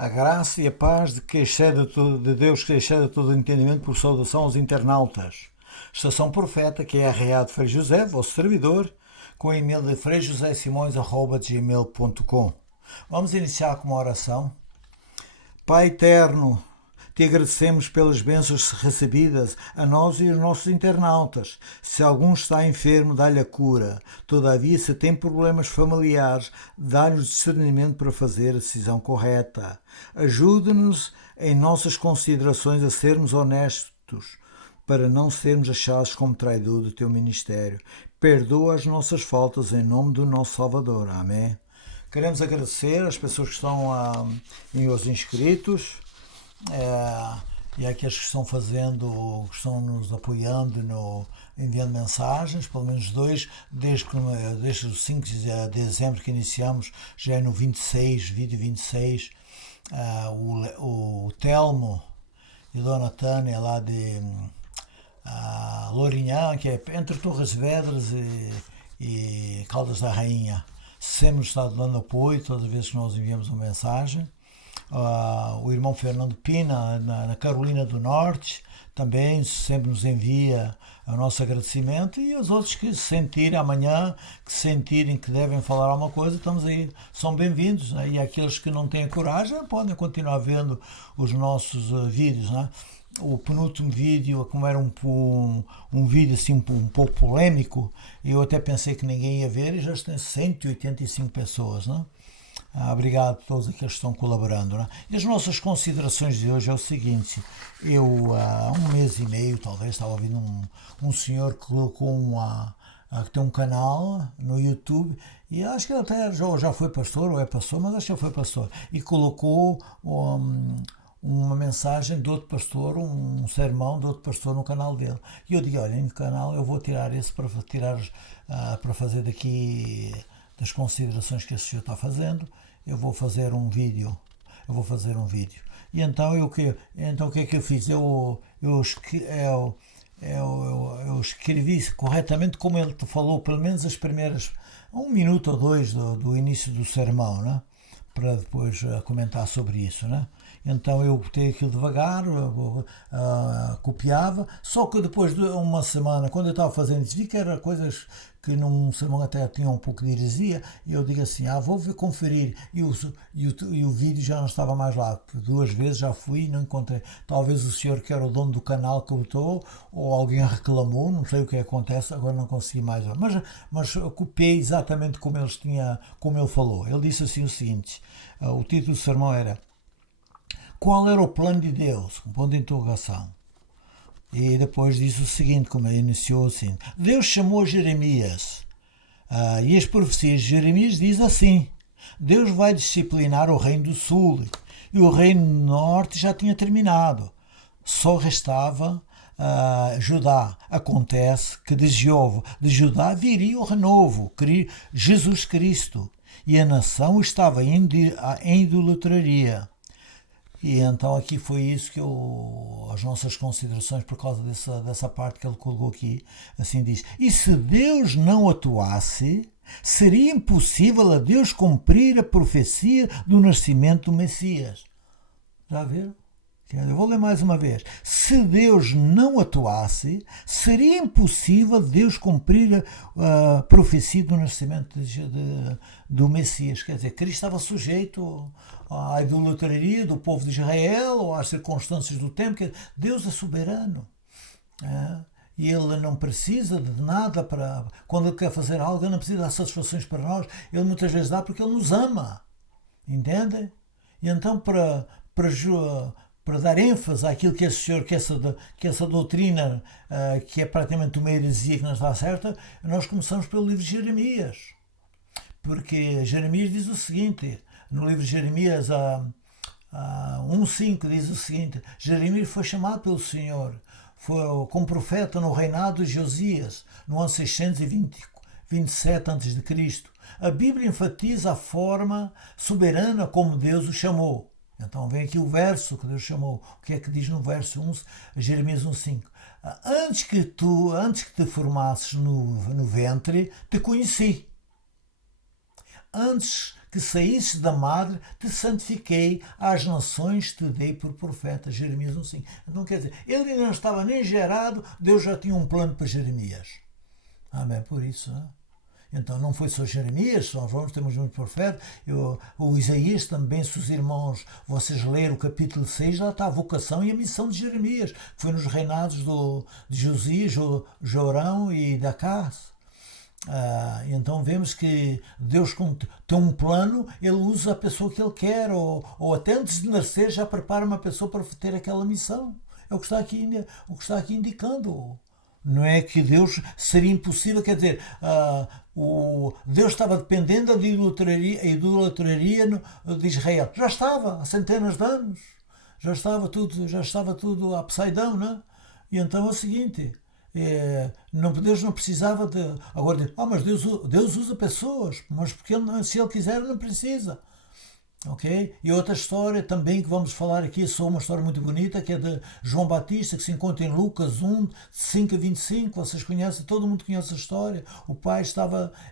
A graça e a paz de Deus que excede todo entendimento por saudação aos internautas. Estação Profeta, que é a de Frei José, vosso servidor, com o e-mail de freijosésimões@gmail.com. Vamos iniciar com uma oração. Pai eterno, te agradecemos pelas bênçãos recebidas a nós e aos nossos internautas. Se algum está enfermo, dá-lhe a cura. Todavia, se tem problemas familiares, dá-lhe o discernimento para fazer a decisão correta. Ajude-nos em nossas considerações a sermos honestos, para não sermos achados como traidor do teu ministério. Perdoa as nossas faltas em nome do nosso Salvador. Amém. Queremos agradecer às pessoas que estão e aos inscritos e àqueles que estão fazendo, que estão nos apoiando, enviando mensagens, pelo menos dois, desde o 5 de dezembro que iniciamos, já é no 26, vídeo 26, o Telmo e a Dona Tânia lá de Lourinhã, que é entre Torres Vedras e Caldas da Rainha. Sempre nos está dando apoio todas as vezes que nós enviamos uma mensagem. O irmão Fernando Pina, na Carolina do Norte, também sempre nos envia o nosso agradecimento, e os outros que se sentirem amanhã, que sentirem que devem falar alguma coisa, estamos aí, são bem-vindos, né? E aqueles que não têm coragem podem continuar vendo os nossos vídeos, né? O penúltimo vídeo, como era um vídeo assim um pouco polémico, eu até pensei que ninguém ia ver, e já tem 185 pessoas, né? Obrigado a todos aqueles que estão colaborando, né? E as nossas considerações de hoje é o seguinte: eu há um mês e meio talvez estava ouvindo um senhor que colocou que tem um canal no YouTube, e acho que ele até já foi pastor, ou é pastor, mas acho que ele foi pastor, e colocou uma mensagem de outro pastor, um sermão de outro pastor no canal dele. E eu digo, olha, no canal eu vou tirar esse para fazer daqui das considerações que esse senhor está fazendo. Eu vou fazer um vídeo. E então o que é que eu fiz? Eu escrevi corretamente como ele te falou, pelo menos as primeiras 1 minuto ou 2 do início do sermão, né? Para depois comentar sobre isso, né? Então eu botei aquilo devagar, copiava, só que depois de uma semana, quando eu estava fazendo isso, vi que eram coisas que num sermão até tinham um pouco de heresia, e eu digo assim, vou conferir, e o vídeo já não estava mais lá. 2 vezes já fui e não encontrei. Talvez o senhor que era o dono do canal que botou, ou alguém reclamou, não sei o que acontece, agora não consegui mais. Mas eu copiei exatamente como ele falou. Ele disse assim o seguinte, o título do sermão era: qual era o plano de Deus? Um ponto de interrogação. E depois disse o seguinte, como ele iniciou assim: Deus chamou Jeremias, e as profecias de Jeremias diz assim: Deus vai disciplinar o reino do sul, e o reino do norte já tinha terminado. Só restava Judá. Acontece que de Judá viria o renovo, Jesus Cristo, e a nação estava em idolatria. E então aqui foi isso que as nossas considerações, por causa dessa parte que ele colocou aqui, assim diz: e se Deus não atuasse, seria impossível a Deus cumprir a profecia do nascimento do Messias. Já viram? Eu vou ler mais uma vez. Se Deus não atuasse, seria impossível Deus cumprir a profecia do nascimento do Messias. Quer dizer, Cristo estava sujeito à idolatria do povo de Israel, ou às circunstâncias do tempo. Deus é soberano. E Ele não precisa de nada para... Quando Ele quer fazer algo, Ele não precisa dar satisfações para nós. Ele muitas vezes dá porque Ele nos ama. Entendem? E então, para dar ênfase àquilo que esse senhor, que essa doutrina, que é praticamente uma heresia que não está certa, nós começamos pelo livro de Jeremias. Porque Jeremias diz o seguinte, no livro de Jeremias 1:5 diz o seguinte: Jeremias foi chamado pelo Senhor, foi como profeta no reinado de Josias, no ano 627 a.C. A Bíblia enfatiza a forma soberana como Deus o chamou. Então vem aqui o verso que Deus chamou. O que é que diz no verso 1, Jeremias 1:5? Antes que te formasses no ventre, te conheci. Antes que saísses da madre, te santifiquei, às nações te dei por profeta. Jeremias 1,5. Então quer dizer, ele ainda não estava nem gerado, Deus já tinha um plano para Jeremias. Amém, por isso, né? Então não foi só Jeremias, nós temos muitos profetas, o Isaías também, se os irmãos, vocês lerem o capítulo 6, lá está a vocação e a missão de Jeremias, que foi nos reinados de Josias, Jorão e de Acás. Então vemos que Deus tem um plano, ele usa a pessoa que ele quer, ou até antes de nascer já prepara uma pessoa para ter aquela missão. É o que está aqui indicando. Não é que Deus seria impossível, quer dizer, Deus estava dependendo da idolatraria de Israel. Já estava há centenas de anos. Já estava tudo upside down, né? E então é o seguinte, Deus não precisava de... Agora, mas Deus usa pessoas, mas porque se Ele quiser não precisa. Ok? E outra história também que vamos falar aqui, só uma história muito bonita, que é de João Batista, que se encontra em Lucas 1, 5 a 25, vocês conhecem, todo mundo conhece a história. O pai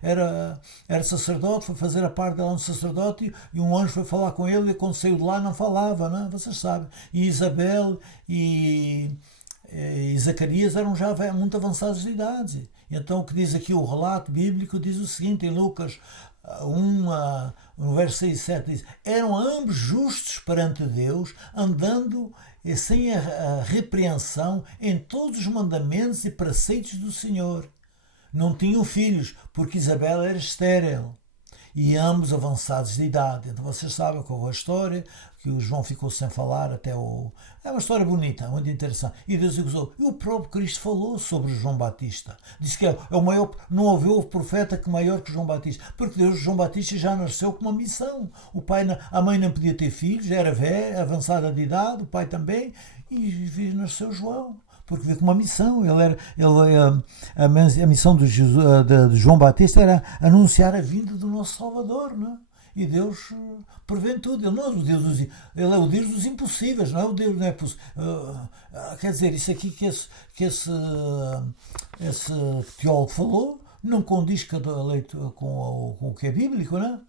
era sacerdote, foi fazer a parte dela no sacerdote, e um anjo foi falar com ele, e quando saiu de lá não falava, né? Vocês sabem. E Isabel e Zacarias eram já muito avançados de idade. Então o que diz aqui o relato bíblico diz o seguinte, em Lucas 1, no verso 6 e 7 diz: eram ambos justos perante Deus, andando sem a repreensão em todos os mandamentos e preceitos do Senhor. Não tinham filhos, porque Isabel era estéril, e ambos avançados de idade. Então vocês sabem qual é a história, que o João ficou sem falar até o... É uma história bonita, muito interessante. E Deus usou. E o próprio Cristo falou sobre João Batista. Disse que é o maior, não houve profeta que maior que João Batista, porque João Batista já nasceu com uma missão. A mãe não podia ter filhos, era velha, avançada de idade, o pai também, e nasceu João. Porque veio com uma missão. A missão de João Batista era anunciar a vinda do nosso Salvador, não é? E Deus prevê tudo. Ele é o Deus dos impossíveis, não é o Deus, não é possível. Quer dizer, isso aqui que esse teólogo falou não condiz com o que é bíblico, não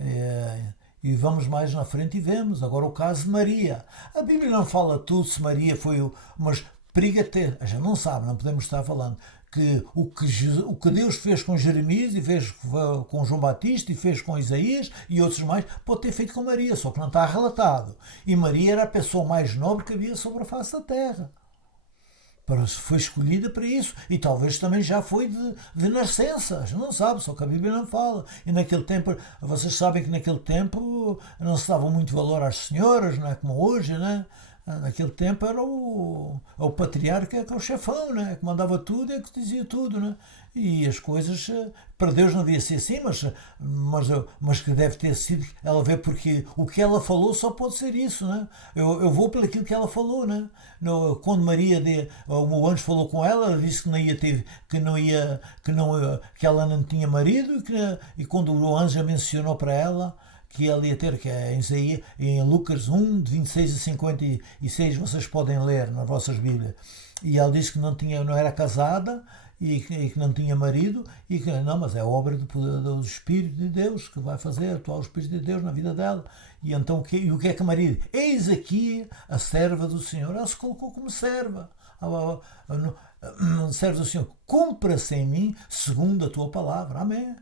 é? E vamos mais na frente e vemos agora o caso de Maria. A Bíblia não fala tudo se Maria foi mas periga ter, a gente não sabe, não podemos estar falando que o que Deus fez com Jeremias e fez com João Batista e fez com Isaías e outros mais, pode ter feito com Maria, só que não está relatado. E Maria era a pessoa mais nobre que havia sobre a face da terra. Foi escolhida para isso, e talvez também já foi de nascença, a gente não sabe, só que a Bíblia não fala. E naquele tempo, vocês sabem que naquele tempo não se dava muito valor às senhoras, não é como hoje, né? Naquele tempo era o patriarca que é o chefão, né? Que mandava tudo e que dizia tudo, né? E as coisas, para Deus não devia ser assim, mas que deve ter sido, ela vê, porque o que ela falou só pode ser isso, né? Eu vou pelo aquilo que ela falou, né? Quando o anjo falou com ela, ela disse que não ia ter, que ela não tinha marido, e quando o anjo a mencionou para ela que ela ia ter, que é em Lucas 1, de 26 a 56, vocês podem ler nas vossas Bíblias, e ela disse que não era casada e que não tinha marido, e que não, mas é obra do Espírito de Deus que vai fazer atuar o Espírito de Deus na vida dela. E então o que é que marido? Eis aqui a serva do Senhor. Ela se colocou como serva. Serva do Senhor, cumpra-se em mim segundo a tua palavra. Amém.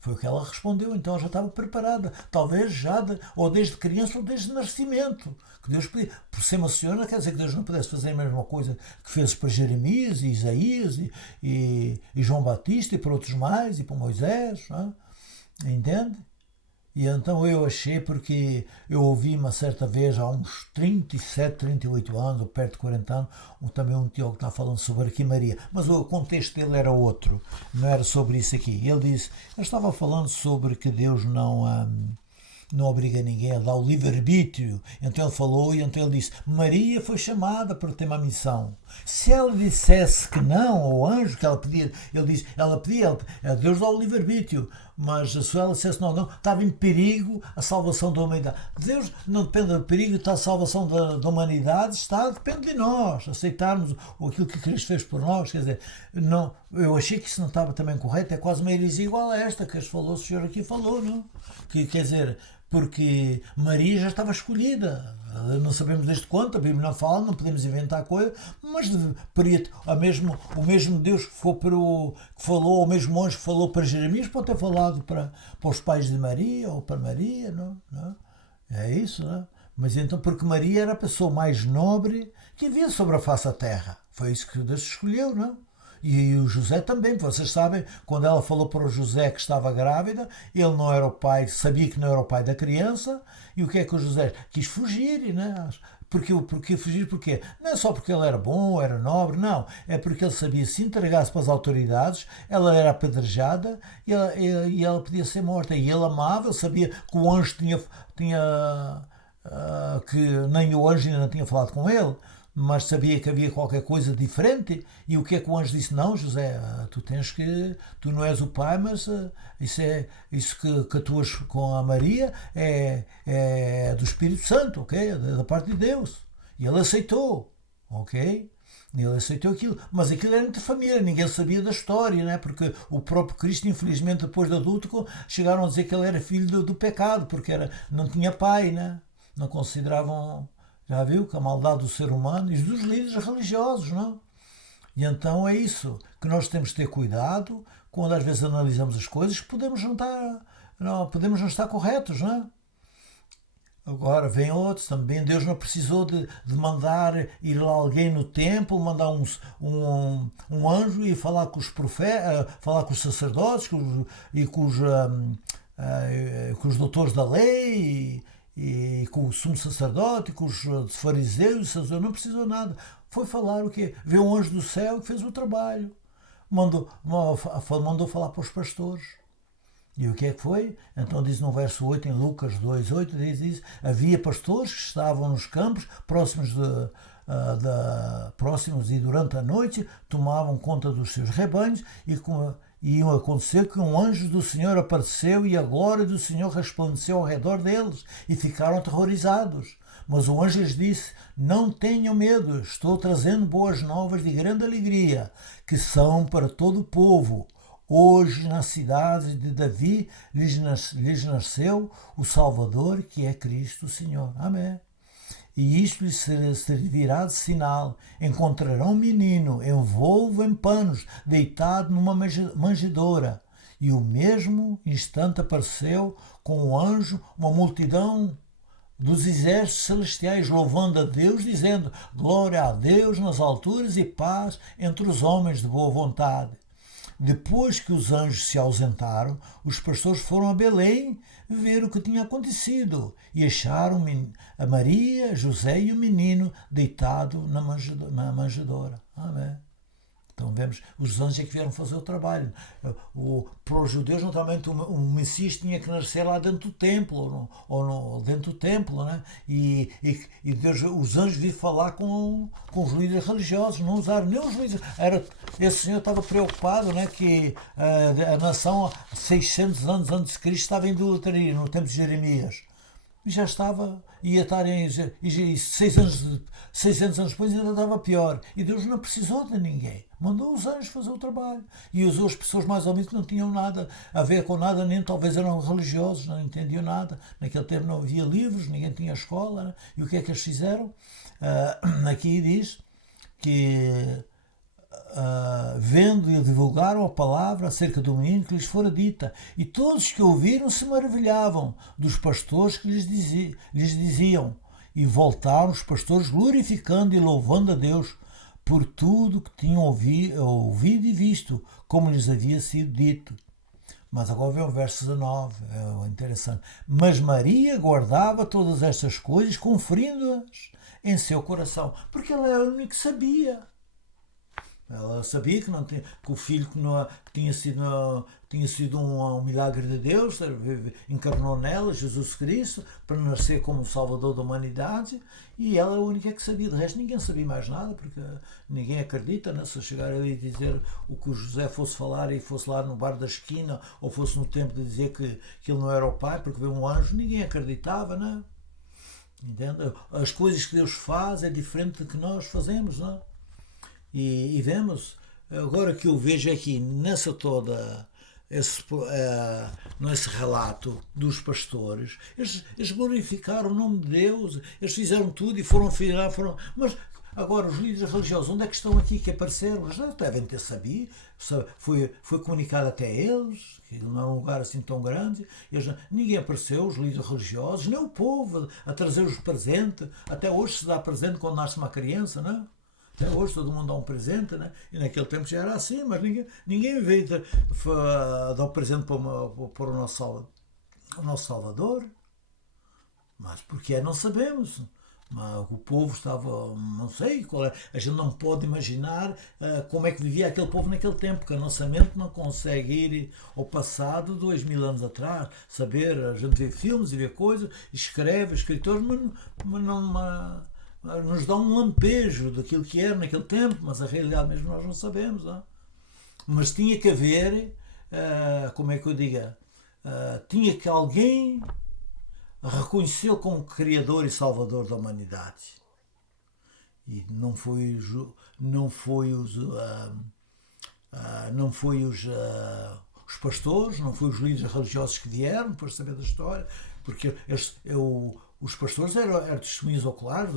Foi o que ela respondeu, então ela já estava preparada, talvez já ou desde criança ou desde nascimento, que Deus podia, por ser uma senhora, quer dizer que Deus não pudesse fazer a mesma coisa que fez para Jeremias e Isaías e João Batista e para outros mais, e para Moisés, não é? Entende? E então eu achei, porque eu ouvi uma certa vez, há uns 37, 38 anos, ou perto de 40 anos, também um teólogo está falando sobre aqui Maria, mas o contexto dele era outro, não era sobre isso aqui. Ele estava falando sobre que Deus não obriga ninguém a dar o livre-arbítrio. Então ele falou, e então ele disse: Maria foi chamada para ter uma missão. Se ela dissesse que não, ao anjo que ela pedia, Deus dá o livre-arbítrio. Mas se ela dissesse não, estava em perigo a salvação da humanidade. Deus não depende do perigo, está a salvação da humanidade, depende de nós, aceitarmos aquilo que Cristo fez por nós. Quer dizer, não, eu achei que isso não estava também correto, é quase uma heresia igual a esta que o senhor aqui falou, não? Que, quer dizer, porque Maria já estava escolhida. Não sabemos desde quando, a Bíblia não fala, não podemos inventar coisa, mas o mesmo Deus que falou, o mesmo anjo que falou para Jeremias, pode ter falado para os pais de Maria ou para Maria, não? É isso, não? Mas então, porque Maria era a pessoa mais nobre que havia sobre a face da terra. Foi isso que Deus escolheu, não? E o José também, vocês sabem, quando ela falou para o José que estava grávida, ele não era o pai, sabia que não era o pai da criança, e o que é que o José quis fugir, né? Porque fugir porquê? Não é só porque ele era bom, era nobre, não, é porque ele sabia se entregasse para as autoridades, ela era apedrejada e ela podia ser morta, e ele amava, ele sabia que o anjo que nem o anjo ainda não tinha falado com ele, mas sabia que havia qualquer coisa diferente. E o que é que o anjo disse? Não, José, tu não és o pai, mas isso que atuas com a Maria é do Espírito Santo, ok? Da parte de Deus. E ele aceitou, ok? Ele aceitou aquilo, mas aquilo era entre família, ninguém sabia da história, né? Porque o próprio Cristo, infelizmente, depois de adulto, chegaram a dizer que ele era filho do pecado, porque não tinha pai, né? Não consideravam. Já viu que a maldade do ser humano e dos líderes religiosos, não? E então é isso que nós temos de ter cuidado quando às vezes analisamos as coisas, que podemos não estar corretos, não é? Agora vem outros também. Deus não precisou de mandar ir lá alguém no templo, mandar um anjo e falar com os profetas, falar com os sacerdotes e com os doutores da lei. E com o sumo sacerdote, com os fariseus, não precisou nada. Foi falar o quê? Veio um anjo do céu que fez o trabalho. Mandou falar para os pastores. E o que é que foi? Então diz no verso 8, em Lucas 2:8, diz isso: havia pastores que estavam nos campos, próximos e durante a noite tomavam conta dos seus rebanhos e aconteceu que um anjo do Senhor apareceu e a glória do Senhor resplandeceu ao redor deles e ficaram aterrorizados. Mas o anjo lhes disse: não tenham medo, estou trazendo boas novas de grande alegria, que são para todo o povo. Hoje, na cidade de Davi, lhes nasceu o Salvador, que é Cristo o Senhor. Amém. E isto lhes servirá de sinal. Encontrarão um menino envolvo em panos, deitado numa manjedoura. E o mesmo instante apareceu com o anjo uma multidão dos exércitos celestiais, louvando a Deus, dizendo: glória a Deus nas alturas e paz entre os homens de boa vontade. Depois que os anjos se ausentaram, os pastores foram a Belém ver o que tinha acontecido e acharam a Maria, José e o menino deitado na manjedoura. Amém. Então vemos, os anjos é que vieram fazer o trabalho. Para os judeus, naturalmente, o Messias tinha que nascer lá dentro do templo, ou dentro do templo, né? E Deus, os anjos vinham falar com os líderes religiosos, não usaram nem os líderes. Esse senhor estava preocupado, né, que a nação, 600 anos antes de Cristo, estava em idolatria, no tempo de Jeremias. E já estava, ia estar em 600 anos depois ainda estava pior. E Deus não precisou de ninguém. Mandou os anjos fazer o trabalho. E usou as pessoas mais ou menos que não tinham nada a ver com nada, nem talvez eram religiosos, não entendiam nada. Naquele tempo não havia livros, ninguém tinha escola. Né? E o que é que eles fizeram? Aqui diz que vendo e divulgaram a palavra acerca do menino que lhes fora dita, e todos que ouviram se maravilhavam dos pastores que lhes diziam, e voltaram os pastores glorificando e louvando a Deus por tudo que tinham ouvido e visto, como lhes havia sido dito. Mas agora vem o verso 19, é interessante. Mas Maria guardava todas estas coisas, conferindo-as em seu coração, porque ela era a única que sabia. Ela sabia que, não tinha, que o filho que tinha sido um milagre de Deus, encarnou nela, Jesus Cristo, para nascer como Salvador da humanidade, e ela é a única que sabia. De resto, ninguém sabia mais nada, porque ninguém acredita, né? Se chegar ali e dizer o que o José fosse falar e fosse lá no bar da esquina, ou fosse no templo dizer que ele não era o pai, porque veio um anjo, ninguém acreditava, né? Entende? As coisas que Deus faz é diferente do que nós fazemos, não é? E vemos, agora que eu vejo aqui nessa toda, nesse relato dos pastores, eles glorificaram o nome de Deus, eles fizeram tudo e mas agora os líderes religiosos, onde é que estão aqui que apareceram? Eles já devem ter sabido, foi comunicado até eles, que não é um lugar assim tão grande, ninguém apareceu, os líderes religiosos, nem o povo a trazer os presentes, até hoje se dá presente quando nasce uma criança, não é? Até hoje todo mundo dá um presente, né? E naquele tempo já era assim, mas ninguém veio dar o presente para o nosso Salvador. Mas porque não sabemos. Mas o povo estava, não sei qual é, a gente não pode imaginar como é que vivia aquele povo naquele tempo, porque a nossa mente não consegue ir ao passado 2000 anos atrás, saber, a gente vê filmes e vê coisas, escreve, escritores, mas não nos dá um lampejo daquilo que era naquele tempo, mas a realidade mesmo nós não sabemos. Não? Mas tinha que haver, como é que eu diga, tinha que alguém reconhecê-lo como Criador e Salvador da humanidade. E não foi os pastores, não foi os líderes religiosos que vieram para saber da história, porque os pastores eram testemunhas oculares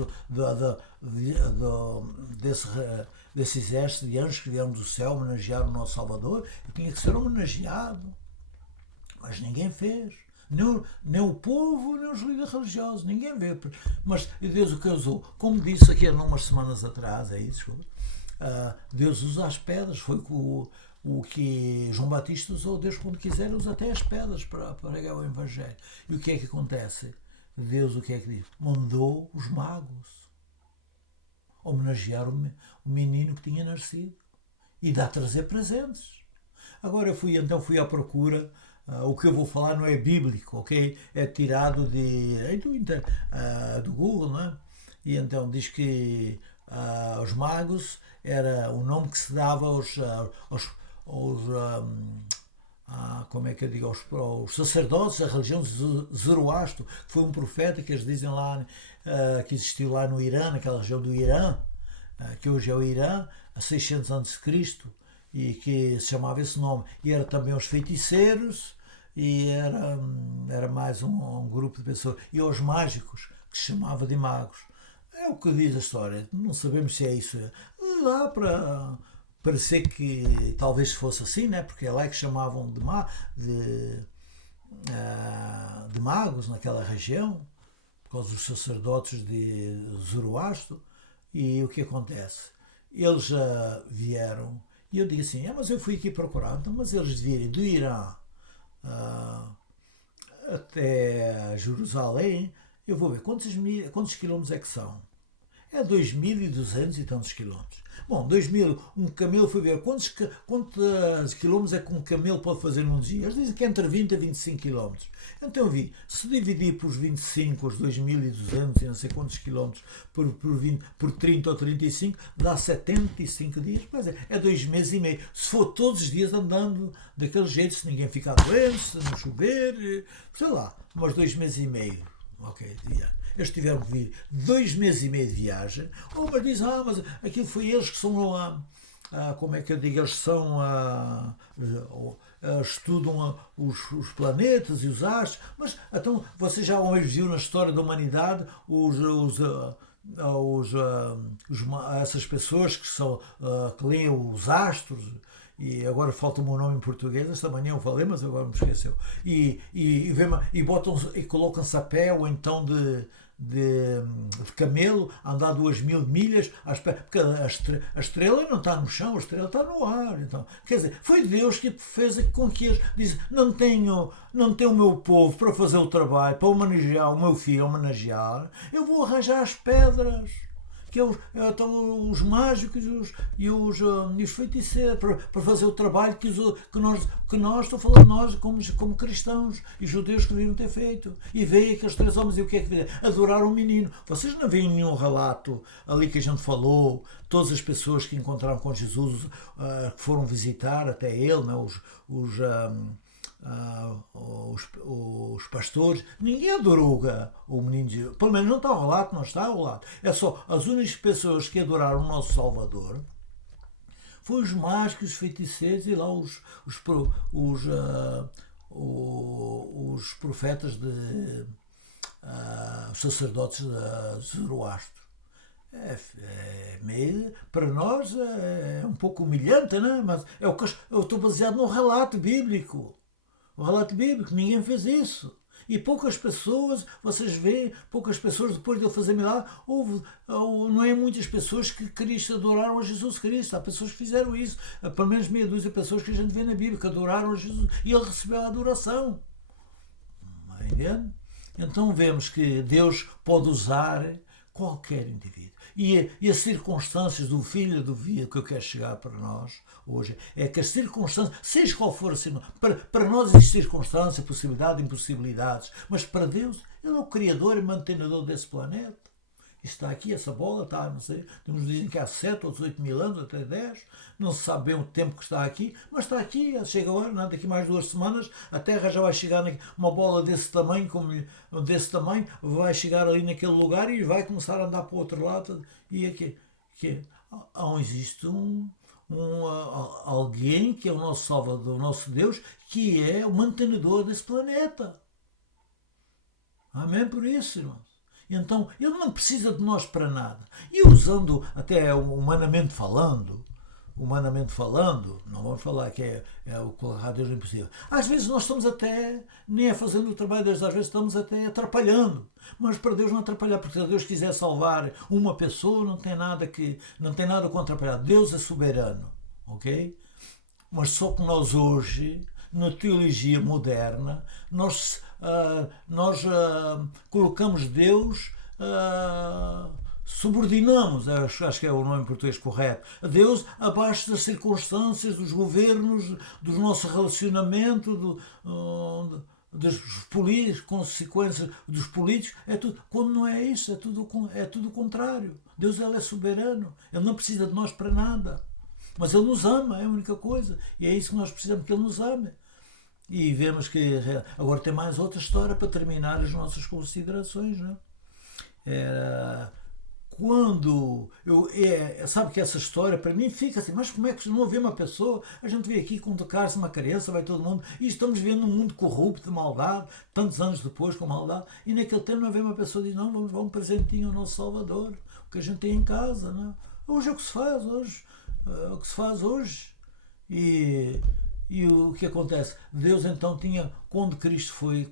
desse exército de anjos que vieram do céu homenagear o nosso Salvador, e tinha que ser homenageado. Mas ninguém fez. Nem o povo, nem os líderes religiosos, ninguém vê. Mas Deus o que usou, como disse aqui há umas semanas atrás, Deus usa as pedras, foi o que João Batista usou. Deus, quando quiser, usa até as pedras para pregar o Evangelho. E o que é que acontece? Deus o que é que diz? Mandou os magos homenagear o menino que tinha nascido e dá a trazer presentes. Agora eu fui à procura. O que eu vou falar não é bíblico, ok? É tirado do Google, não é? E então diz que os magos era o nome que se dava como é que eu digo, aos sacerdotes da religião de Zoroastro, que foi um profeta que eles dizem lá, que existiu lá no Irã, naquela região do Irã, que hoje é o Irã, a 600 a.C., e que se chamava esse nome. E era também os feiticeiros, e era mais um grupo de pessoas. E aos mágicos, que se chamava de magos. É o que diz a história, não sabemos se é isso. Dá para parecer que talvez fosse assim, né? Porque é lá que chamavam de magos naquela região, por causa dos sacerdotes de Zoroastro. E o que acontece? Eles vieram, e eu digo assim, mas eu fui aqui procurar, então, mas eles virem do Irã até Jerusalém, eu vou ver quantos quilómetros é que são. É 2.200 e tantos quilómetros. Bom, 2.000, um camelo, foi ver quantos quilómetros é que um camelo pode fazer num dia. Eles dizem que é entre 20 a 25 quilómetros. Então eu vi, se dividir por 25, os 2.200 e não sei quantos quilómetros, por 30 ou 35, dá 75 dias. Mas é 2 meses e meio. Se for todos os dias andando daquele jeito, se ninguém ficar doente, se não chover, sei lá, mas 2 meses e meio. Ok, eles tiveram que vir 2 meses e meio de viagem. Mas dizem, mas aquilo foi eles que são como é que eu digo, eles são estudam os planetas e os astros. Mas então você já hoje viu na história da humanidade essas pessoas que leem os astros. E agora falta-me o nome em português, esta manhã eu falei, mas agora me esqueceu. E colocam-se a pé, ou então de camelo, a andar 2.000 milhas, porque a estrela não está no chão, a estrela está no ar. Então, quer dizer, foi Deus que fez com que eles dizem, não tenho o meu povo para fazer o trabalho, para homenagear o meu filho, eu vou arranjar as pedras. que estão os mágicos e os feiticeiros para fazer o trabalho que nós, estou falando nós como cristãos e judeus que deviam ter feito. E veio aqueles 3 homens e o que é que fizeram? Adoraram o menino. Vocês não veem nenhum relato ali que a gente falou, todas as pessoas que encontraram com Jesus, que foram visitar até ele, né? Os pastores, ninguém adorou o menino de Jesus. Pelo menos não está o relato, não está o relato. É só as únicas pessoas que adoraram o nosso Salvador foram os mágicos, os feiticeiros e lá os profetas os sacerdotes de Zoroastro. Meio, para nós é um pouco humilhante, né? Mas eu estou baseado no relato bíblico. O relato bíblico, ninguém fez isso. E poucas pessoas, vocês veem, poucas pessoas depois de ele fazer milagre, não é muitas pessoas que adoraram a Jesus Cristo. Há pessoas que fizeram isso. Pelo menos meia dúzia de pessoas que a gente vê na Bíblia que adoraram a Jesus e ele recebeu a adoração. Entende? Então vemos que Deus pode usar qualquer indivíduo. E as circunstâncias do filho do dia que eu quero chegar para nós hoje é que as circunstâncias, seja qual for assim, para nós existem circunstâncias, possibilidades, impossibilidades, mas para Deus, Ele é o Criador e mantenedor desse planeta. Está aqui, essa bola está, não sei, uns dizem que há 7 ou 8 mil anos, até 10, não se sabe bem o tempo que está aqui, mas está aqui, chega agora, daqui mais 2 semanas, a Terra já vai chegar, uma bola desse tamanho, vai chegar ali naquele lugar e vai começar a andar para o outro lado, e aqui existe alguém que é o nosso Salvador, o nosso Deus, que é o mantenedor desse planeta. Amém por isso, irmãos. Então, ele não precisa de nós para nada. E usando, até humanamente falando, não vamos falar que é o colocar a Deus no impossível. Às vezes nós estamos até, nem é fazendo o trabalho de Deus, às vezes estamos até atrapalhando. Mas para Deus não atrapalhar, porque se Deus quiser salvar uma pessoa, não tem nada contra atrapalhar. Deus é soberano, ok? Mas só que nós hoje, na teologia moderna, nós colocamos Deus, subordinamos, acho que é o nome em português correto, a Deus abaixo das circunstâncias, dos governos, do nosso relacionamento, das consequências dos políticos, é tudo, quando não é isso, é tudo o contrário. Deus, ele é soberano, ele não precisa de nós para nada, mas ele nos ama, é a única coisa, e é isso que nós precisamos, que ele nos ame. E vemos que agora tem mais outra história para terminar as nossas considerações, não é? Sabe que essa história para mim fica assim, mas como é que não vê uma pessoa? A gente vê aqui com tocar-se uma criança, vai todo mundo, e estamos vendo um mundo corrupto, de maldade, tantos anos depois com maldade, e naquele tempo não vê uma pessoa e diz, não, vamos dar um presentinho ao nosso Salvador, o que a gente tem em casa, não é? Hoje é o que se faz hoje, E o que acontece? Deus então tinha, quando Cristo foi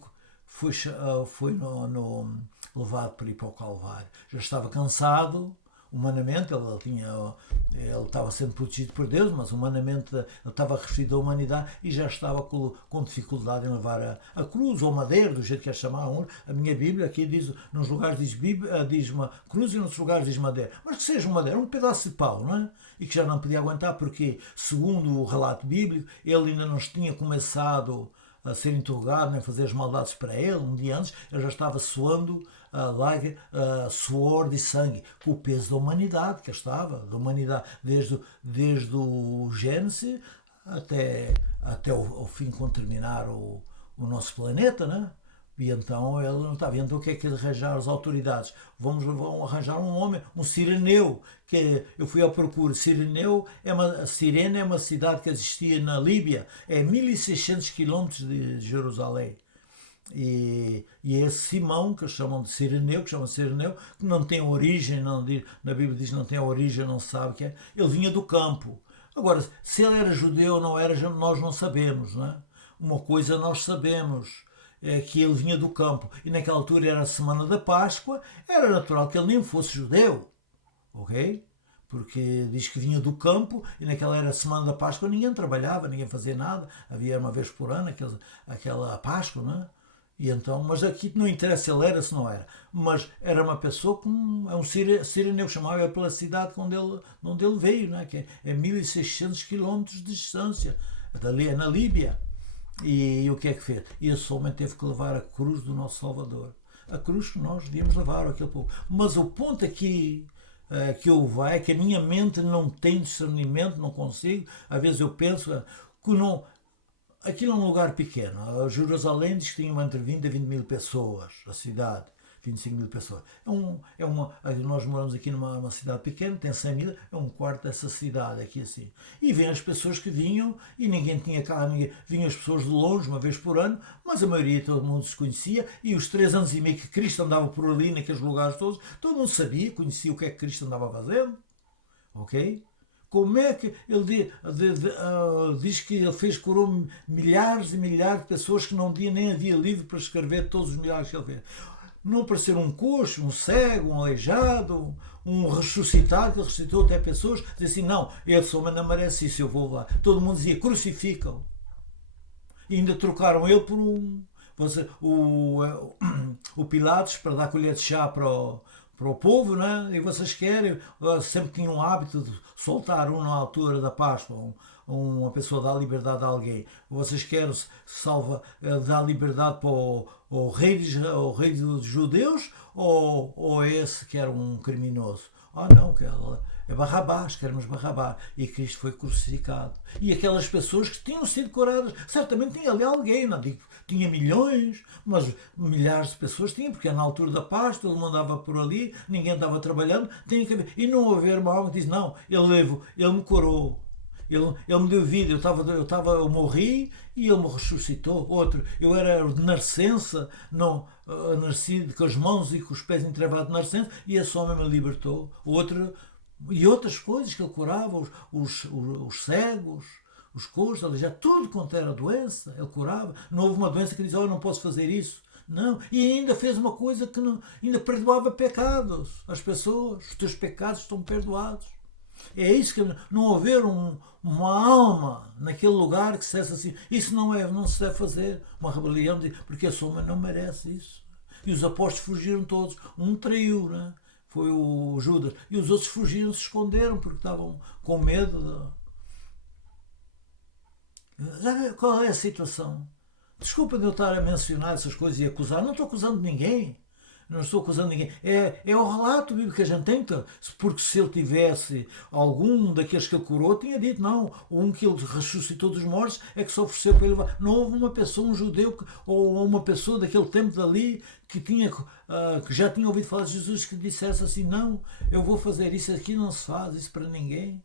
levado para ir para o Calvário, já estava cansado, humanamente, ele estava sendo protegido por Deus, mas humanamente ele estava revestido da humanidade e já estava com dificuldade em levar a cruz, ou madeira, do jeito que quer chamar. A minha Bíblia aqui diz, nos lugares diz uma cruz e nos lugares diz madeira. Mas que seja madeira, um pedaço de pau, não é? E que já não podia aguentar porque, segundo o relato bíblico, ele ainda não tinha começado a ser interrogado, nem fazer as maldades para ele. Um dia antes, ele já estava suando suor de sangue, com o peso da humanidade que estava, da humanidade, desde o Gênesis até o fim, quando terminar o nosso planeta, né? E então ele não estava. Então o que é que arranjar as autoridades? Vão arranjar um homem, um sireneu, que eu fui à procura. Cirene é uma cidade que existia na Líbia, é 1600 km de Jerusalém. E é esse Simão, que chamam de Sireneu, que não tem origem, na Bíblia diz que não tem origem, não se sabe o que é, ele vinha do campo. Agora, se ele era judeu ou não era, nós não sabemos, não é? Uma coisa nós sabemos, é que ele vinha do campo, e naquela altura era a semana da Páscoa, era natural que ele nem fosse judeu, ok? Porque diz que vinha do campo, e naquela era a semana da Páscoa, ninguém trabalhava, ninguém fazia nada, havia uma vez por ano aquela Páscoa, não é? E então, mas aqui não interessa se ele era, se não era. Mas era uma pessoa com é um sireneu, chamava pela cidade onde ele veio, né? Que é 1600 quilómetros de distância. Dali é na Líbia. E o que é que fez? E esse homem teve que levar a cruz do nosso Salvador. A cruz que nós devíamos levar aquele povo. Mas o ponto aqui que eu vai é que a minha mente não tem discernimento, não consigo. Às vezes eu penso que não. Aquilo é um lugar pequeno. A Jerusalém diz que tinha entre 20 a 20 mil pessoas, a cidade. 25 mil pessoas. Nós moramos aqui numa cidade pequena, tem 100 mil, é um quarto dessa cidade aqui assim. E vêm as pessoas que vinham e ninguém tinha carro, vinham as pessoas de longe uma vez por ano, mas a maioria todo mundo se conhecia e os 3 anos e meio que Cristo andava por ali naqueles lugares todos, todo mundo sabia, conhecia o que é que Cristo andava fazendo. Ok? Como é que ele diz que ele curou milhares e milhares de pessoas que não nem havia livro para escrever todos os milhares que ele fez. Não aparecer um coxo, um cego, um aleijado, um ressuscitado, que ele ressuscitou até pessoas, dizia assim, não, esse homem não merece isso, eu vou lá. Todo mundo dizia, crucificam. E ainda trocaram ele por o Pilatos para dar colher de chá para o povo, né? E vocês querem, sempre tinham um hábito de soltar na altura da Páscoa, uma pessoa dá liberdade a alguém. Vocês querem dar liberdade para o rei dos judeus ou esse que era um criminoso? Não, é Barrabás, queremos Barrabás. E Cristo foi crucificado. E aquelas pessoas que tinham sido curadas, certamente tinha ali alguém, não digo, tinha milhões, mas milhares de pessoas tinham, porque na altura da paz todo mundo andava por ali, ninguém estava trabalhando, e não haver uma alma que diz, não, ele me curou. Ele me deu vida, eu morri e ele me ressuscitou. Outro, eu era de nascença, não, nascido com as mãos e com os pés entrevados de nascença, e esse homem me libertou. Outro, e outras coisas que ele curava, os cegos, os coxos, já tudo quanto era doença, ele curava. Não houve uma doença que diz, eu não posso fazer isso. Não, e ainda fez uma coisa que ainda perdoava pecados. As pessoas, os teus pecados estão perdoados. É isso que não haver uma alma naquele lugar que se dissesse assim, isso não se deve fazer, uma rebelião, porque esse homem não merece isso. E os apóstolos fugiram todos, um traiu, né? Foi o Judas, e os outros fugiram, se esconderam porque estavam com medo Já qual é a situação? Desculpa de eu estar a mencionar essas coisas e acusar, não estou acusando ninguém. Não estou acusando ninguém. É o relato bíblico que a gente tem, porque se ele tivesse algum daqueles que ele curou, tinha dito, não, um que ele ressuscitou dos mortos é que se ofereceu para ele levar. Não houve uma pessoa, um judeu, ou uma pessoa daquele tempo dali, que já tinha ouvido falar de Jesus, que dissesse assim, não, eu vou fazer isso aqui, não se faz isso para ninguém.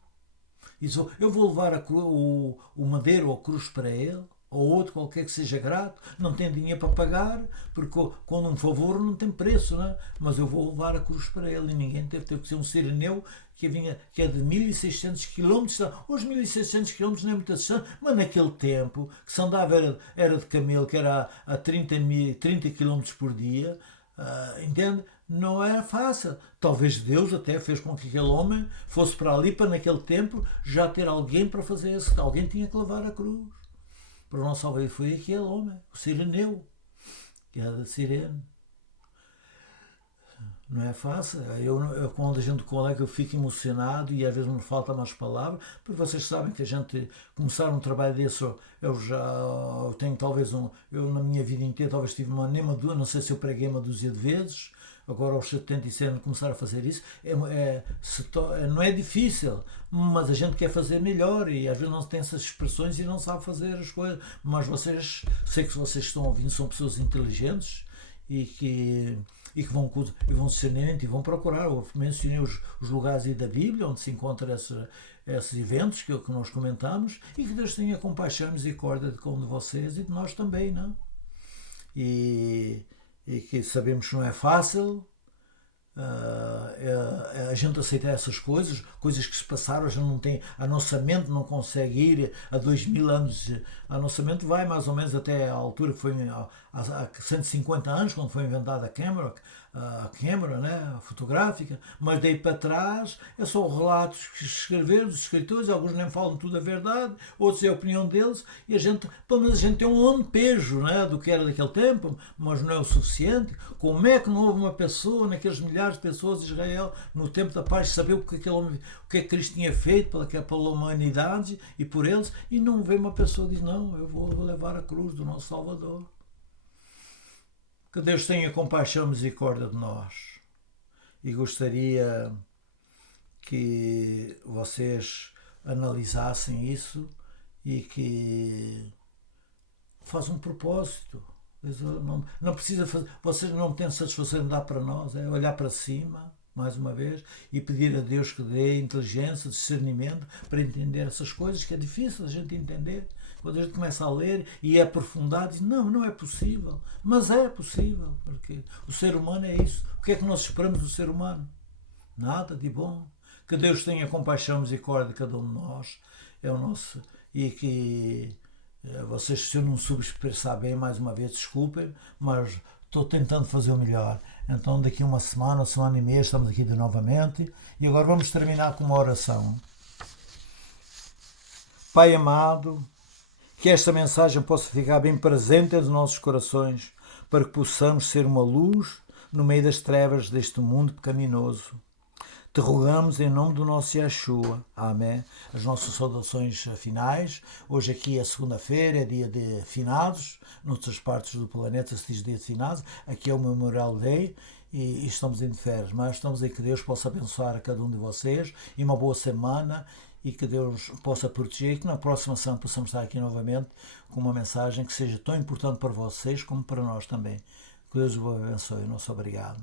Isso, eu vou levar o madeiro ou a cruz para ele, ou outro qualquer que seja grato, não tem dinheiro para pagar, porque com um favor não tem preço, não é? Mas eu vou levar a cruz para ele e ninguém teve que ser um sireneu que é de 1600 km. Hoje 1600 km não é muita distância, mas naquele tempo que se andava era de camelo, que era a 30 km por dia, entende? Não era fácil. Talvez Deus até fez com que aquele homem fosse para ali, para naquele tempo já ter alguém para fazer isso. Alguém tinha que levar a cruz. Para o nosso Salvador foi aquele homem, o sireneu, que era da Sirene. Não é fácil. Quando a gente colega, eu fico emocionado e às vezes me faltam mais palavras, porque vocês sabem que a gente começar um trabalho desse, eu tenho talvez eu na minha vida inteira talvez tive não sei se eu preguei uma dúzia de vezes. Agora aos 77 anos começar a fazer isso não é difícil, mas a gente quer fazer melhor e às vezes não tem essas expressões e não sabe fazer as coisas, mas sei que vocês estão ouvindo, são pessoas inteligentes e que vão discernimento e vão procurar. Eu mencionei os lugares aí da Bíblia onde se encontram esses eventos que nós comentamos, e que Deus tenha compaixão e misericórdia de cada um de vocês e de nós também, não? E que sabemos que não é fácil, a gente aceita essas coisas, coisas que se passaram, a gente não tem, a nossa mente não consegue ir a 2000 anos, a nossa mente vai mais ou menos até a altura que foi há 150 anos, quando foi inventada a câmara, né, a fotográfica, mas daí para trás é só relatos que escreveram os escritores, alguns nem falam tudo a verdade, outros é a opinião deles, e a gente, pelo menos a gente tem um lampejo, né, do que era daquele tempo, mas não é o suficiente. Como é que não houve uma pessoa, naqueles milhares de pessoas de Israel, no tempo da paz, saber o que é que Cristo tinha feito pela humanidade e por eles, e não vê uma pessoa que diz, não, eu vou levar a cruz do nosso Salvador. Que Deus tenha compaixão e misericórdia de nós. E gostaria que vocês analisassem isso e que façam um propósito. Não precisa fazer, vocês não têm satisfação de dar para nós, é olhar para cima, mais uma vez, e pedir a Deus que dê inteligência, discernimento para entender essas coisas, que é difícil a gente entender. Quando a gente começa a ler e é aprofundado, diz, não é possível. Mas é possível, porque o ser humano é isso. O que é que nós esperamos do ser humano? Nada de bom. Que Deus tenha compaixão e misericórdia de cada um de nós. É o nosso. E que vocês, se eu não soube expressar bem, mais uma vez, desculpem, mas estou tentando fazer o melhor. Então, daqui uma semana e meia, estamos aqui de novamente. E agora vamos terminar com uma oração. Pai amado, que esta mensagem possa ficar bem presente nos nossos corações, para que possamos ser uma luz no meio das trevas deste mundo pecaminoso. Te rogamos em nome do nosso Yeshua. Amém. As nossas saudações finais. Hoje aqui é segunda-feira, é dia de finados. Noutras partes do planeta se diz dia de finados. Aqui é o Memorial Day e estamos em férias. Mas estamos aí, que Deus possa abençoar a cada um de vocês e uma boa semana. E que Deus possa proteger e que na próxima semana possamos estar aqui novamente com uma mensagem que seja tão importante para vocês como para nós também. Que Deus vos abençoe. Nosso obrigado.